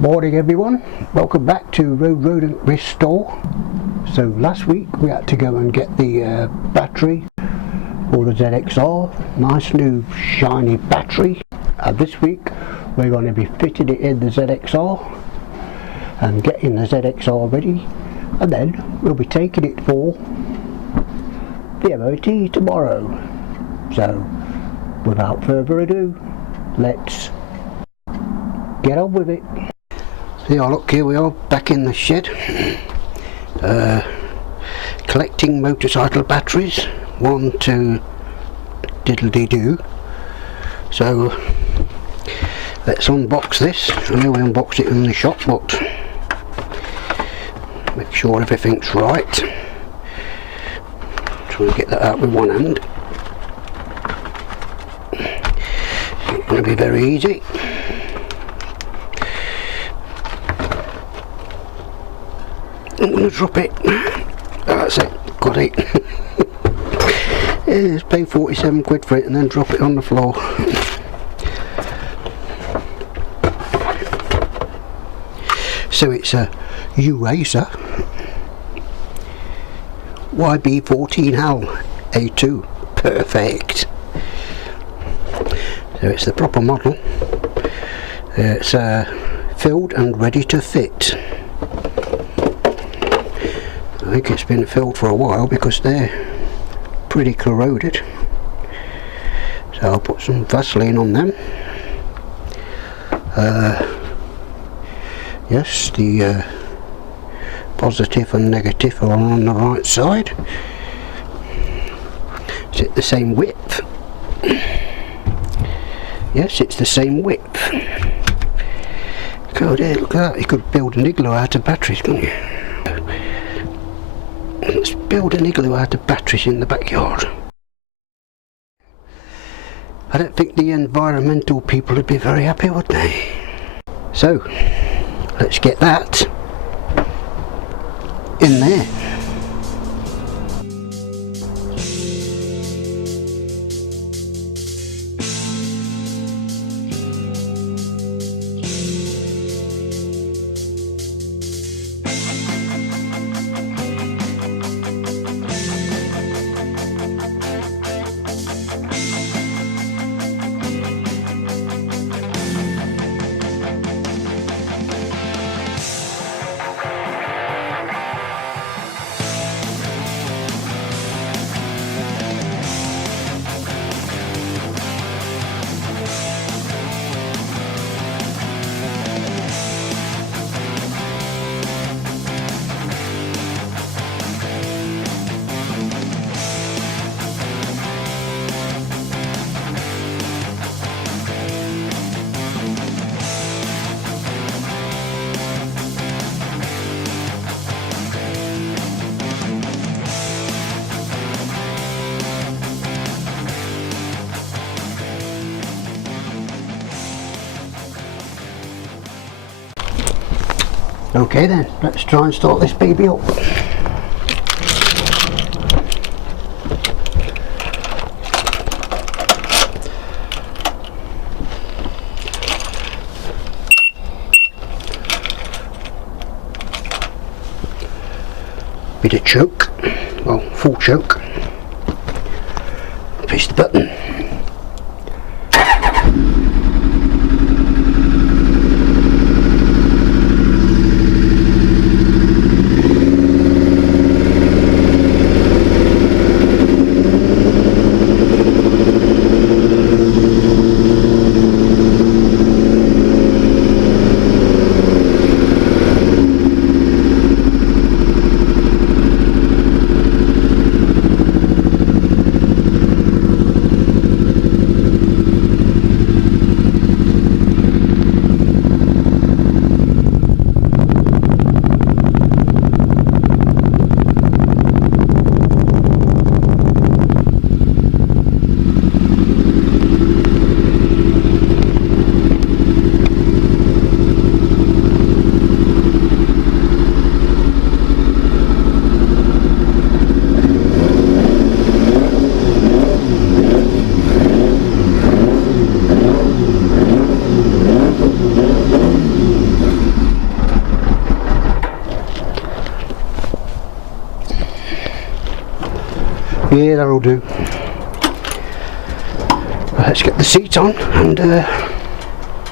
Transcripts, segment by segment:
Morning everyone, welcome back to Road Rodent Restore. So last week we had to go and get the battery for the ZXR, nice new shiny battery. This week we're going to be fitting it in the ZXR and getting the ZXR ready, and then we'll be taking it for the MOT tomorrow. So without further ado, let's get on with it. Yeah, look, here we are back in the shed, collecting motorcycle batteries, one to diddle-dee-doo. So let's unbox this. I know we unboxed it in the shop, but make sure everything's right. Try and get that out with one hand. Not going to be very easy. I'm going to drop it. That's it, got it. Yeah, just pay 47 quid for it and then drop it on the floor. So it's a Eraser YB14 HAL A2, perfect. So it's the proper model. It's filled and ready to fit. I think it's been filled for a while because they're pretty corroded. So I'll put some Vaseline on them. Yes, the positive and negative are on the right side. Is it the same width? Yes, it's the same width. God, yeah, look at that. You could build an igloo out of batteries, couldn't you? Let's build an igloo out of batteries in the backyard. I don't think the environmental people would be very happy, would they? So, let's get that in there. Okay then, let's try and start this baby up. Bit of choke, well, full choke. Push the button. Yeah, that'll do. Let's get the seat on and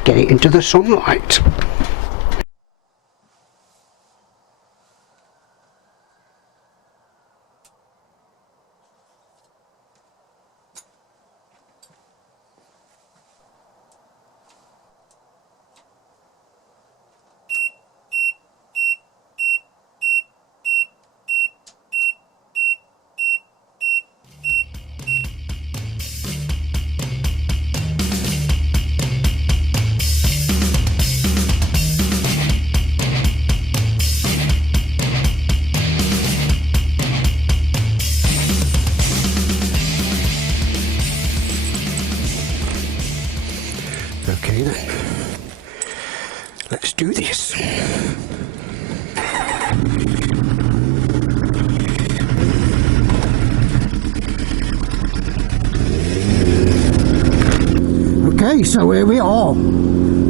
get it into the sunlight. Okay then, let's do this. Okay, so here we are,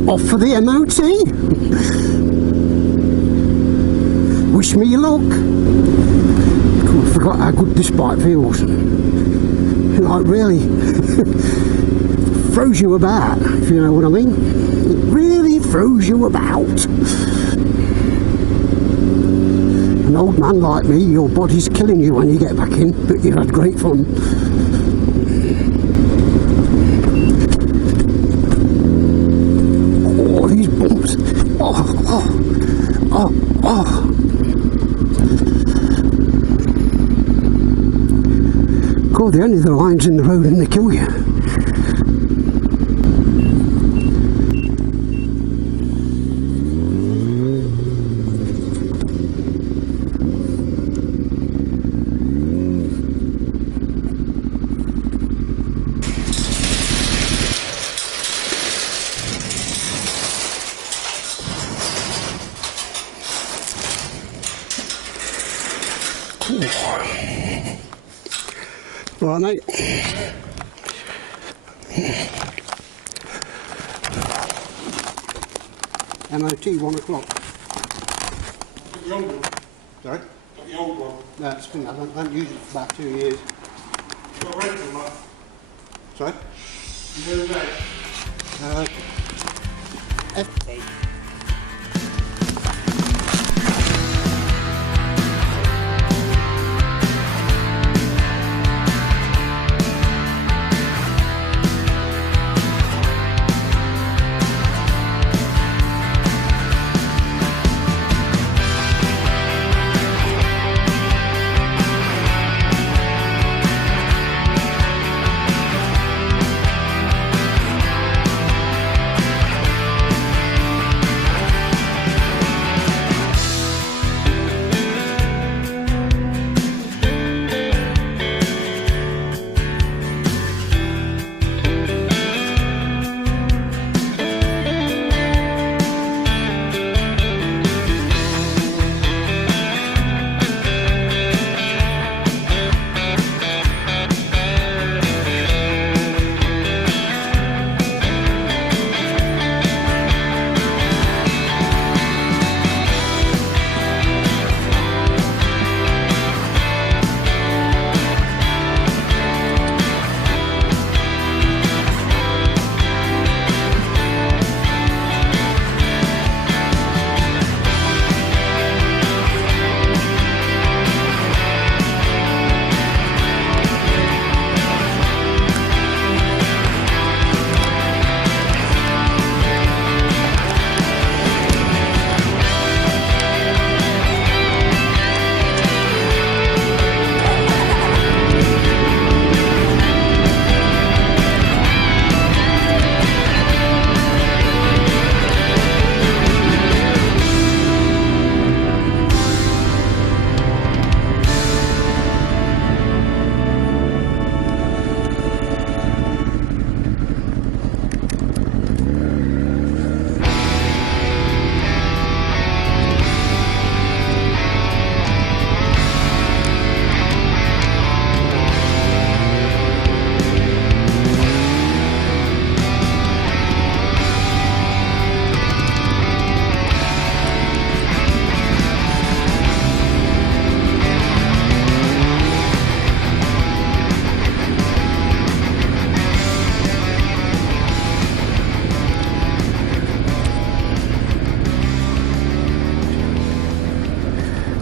off for the MOT. Wish me luck. I forgot how good this bike feels. Like really throws you about, if you know what I mean. It really throws you about. An old man like me, your body's killing you when you get back in, but you've had great fun. Oh, these bumps. Oh. God, they're only the lines in the road and they kill you. Right, mate. MOT 1 o'clock. The old one. Sorry? The old one. No, it's been, I haven't used it for about 2 years. You got a rental, mate? Sorry? You know that? FT.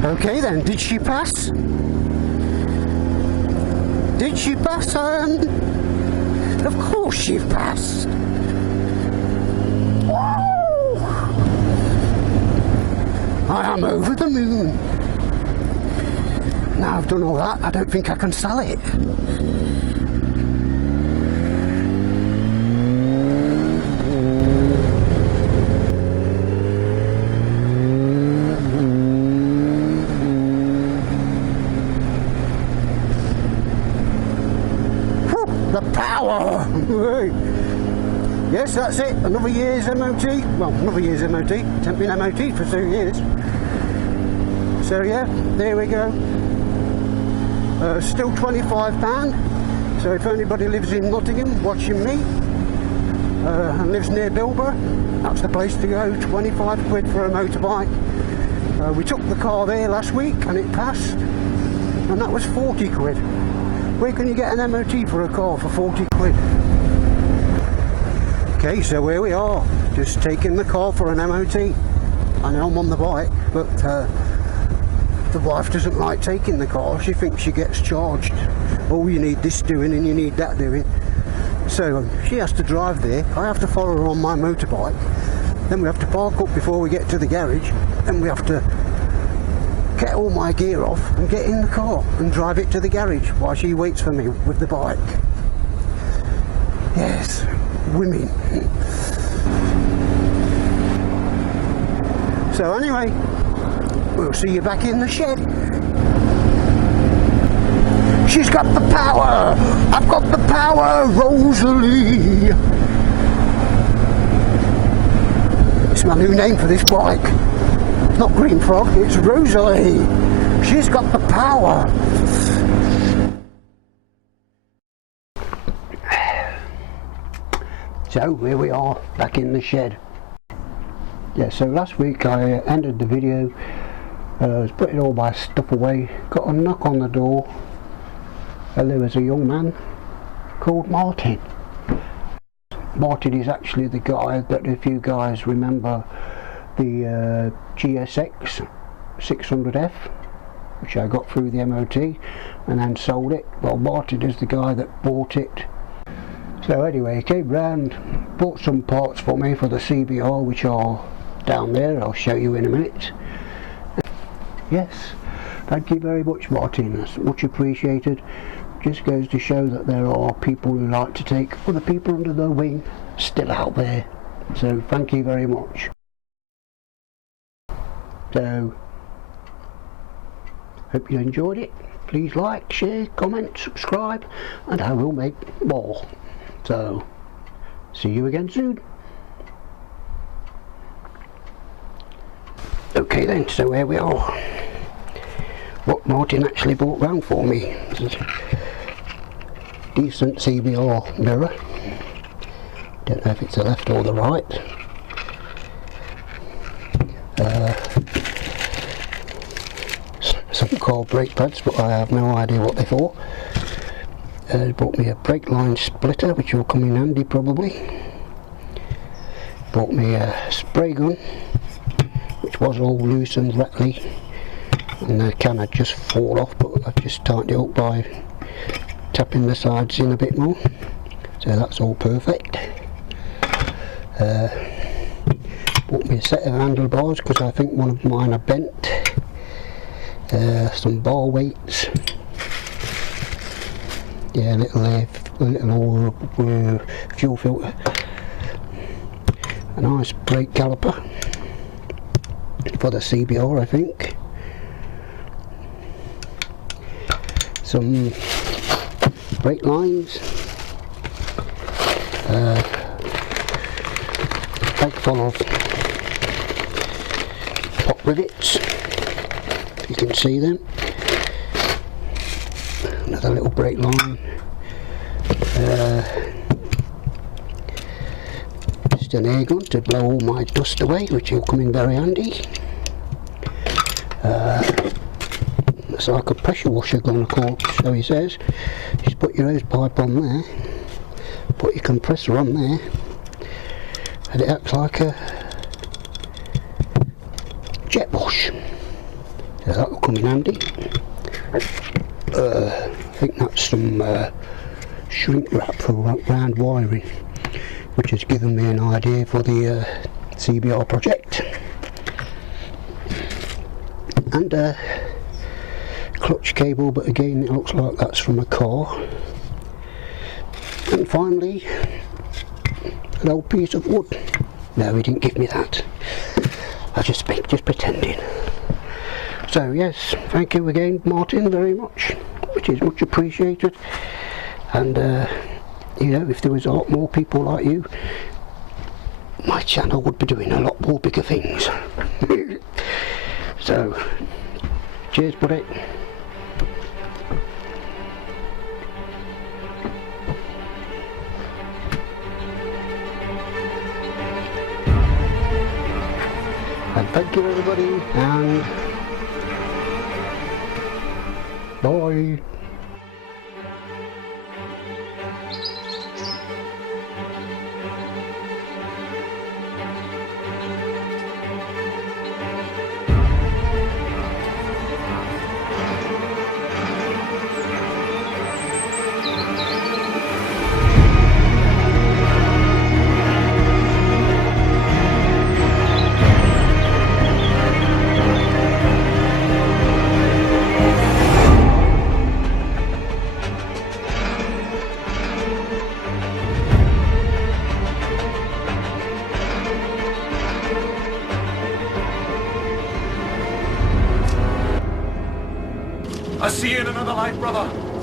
Okay then, did she pass? Did she pass? Of course she passed. Whoa! I am over the moon. Now I've done all that, I don't think I can sell it. The power! Yes, that's it. Another year's MOT. Well, another year's MOT. It hasn't been MOT for 2 years. So yeah, there we go. Still £25. So if anybody lives in Nottingham watching me and lives near Bilborough, that's the place to go. 25 quid for a motorbike. We took the car there last week and it passed, and that was 40 quid. Where can you get an MOT for a car for 40 quid? Okay, so here we are, just taking the car for an MOT. I know I'm on the bike, but the wife doesn't like taking the car. She thinks she gets charged. Oh, you need this doing and you need that doing. So she has to drive there. I have to follow her on my motorbike. Then we have to park up before we get to the garage, and we have to get all my gear off and get in the car and drive it to the garage while she waits for me with the bike. Yes, women. So anyway, we'll see you back in the shed. She's got the power! I've got the power, Rosalie! It's my new name for this bike. Not Green Frog, it's Rosalie. She's got the power. So here we are, back in the shed. Yeah, so last week I ended the video, was putting all my stuff away, got a knock on the door, and there was a young man called Martin. Martin is actually the guy that, if you guys remember, the GSX750H1.BRAND, which I got through the MOT and then sold it. Well, Martin is the guy that bought it. So anyway, he came round, bought some parts for me for the CBR, which are down there. I'll show you in a minute. Yes, thank you very much, Martin. That's much appreciated. Just goes to show that there are people who like to take other people under their wing still out there. So thank you very much. So, hope you enjoyed it. Please like, share, comment, subscribe, and I will make more. So, see you again soon. Okay then, so here we are. What Martin actually brought round for me. Decent CBR mirror. Don't know if it's the left or the right. Some car brake pads, but I have no idea what they're for. Bought me a brake line splitter, which will come in handy probably. Bought me a spray gun, which was all loose and rattly, and the can had just fall off, but I've just tightened it up by tapping the sides in a bit more, so that's all perfect. Bought me a set of handlebars because I think one of mine are bent. Some bar weights. Yeah, little fuel filter. A nice brake caliper for the CBR, I think. Some brake lines. Bag full of pop rivets, if you can see them. Another little brake line. Just an air gun to blow all my dust away, which will come in very handy. It's like a pressure washer gun, of course, so he says. Just put your hose pipe on there, put your compressor on there, and it acts like a jet wash. So that will come in handy. I think that's some shrink wrap for round wiring, which has given me an idea for the CBR project. And clutch cable, but again it looks like that's from a car. And finally, an old piece of wood. No, he didn't give me that. I just pretending. So yes, thank you again, Martin, very much, which is much appreciated. And you know, if there was a lot more people like you, my channel would be doing a lot more bigger things. So, cheers, buddy. And thank you, everybody, and bye. I'll see you in another life, brother.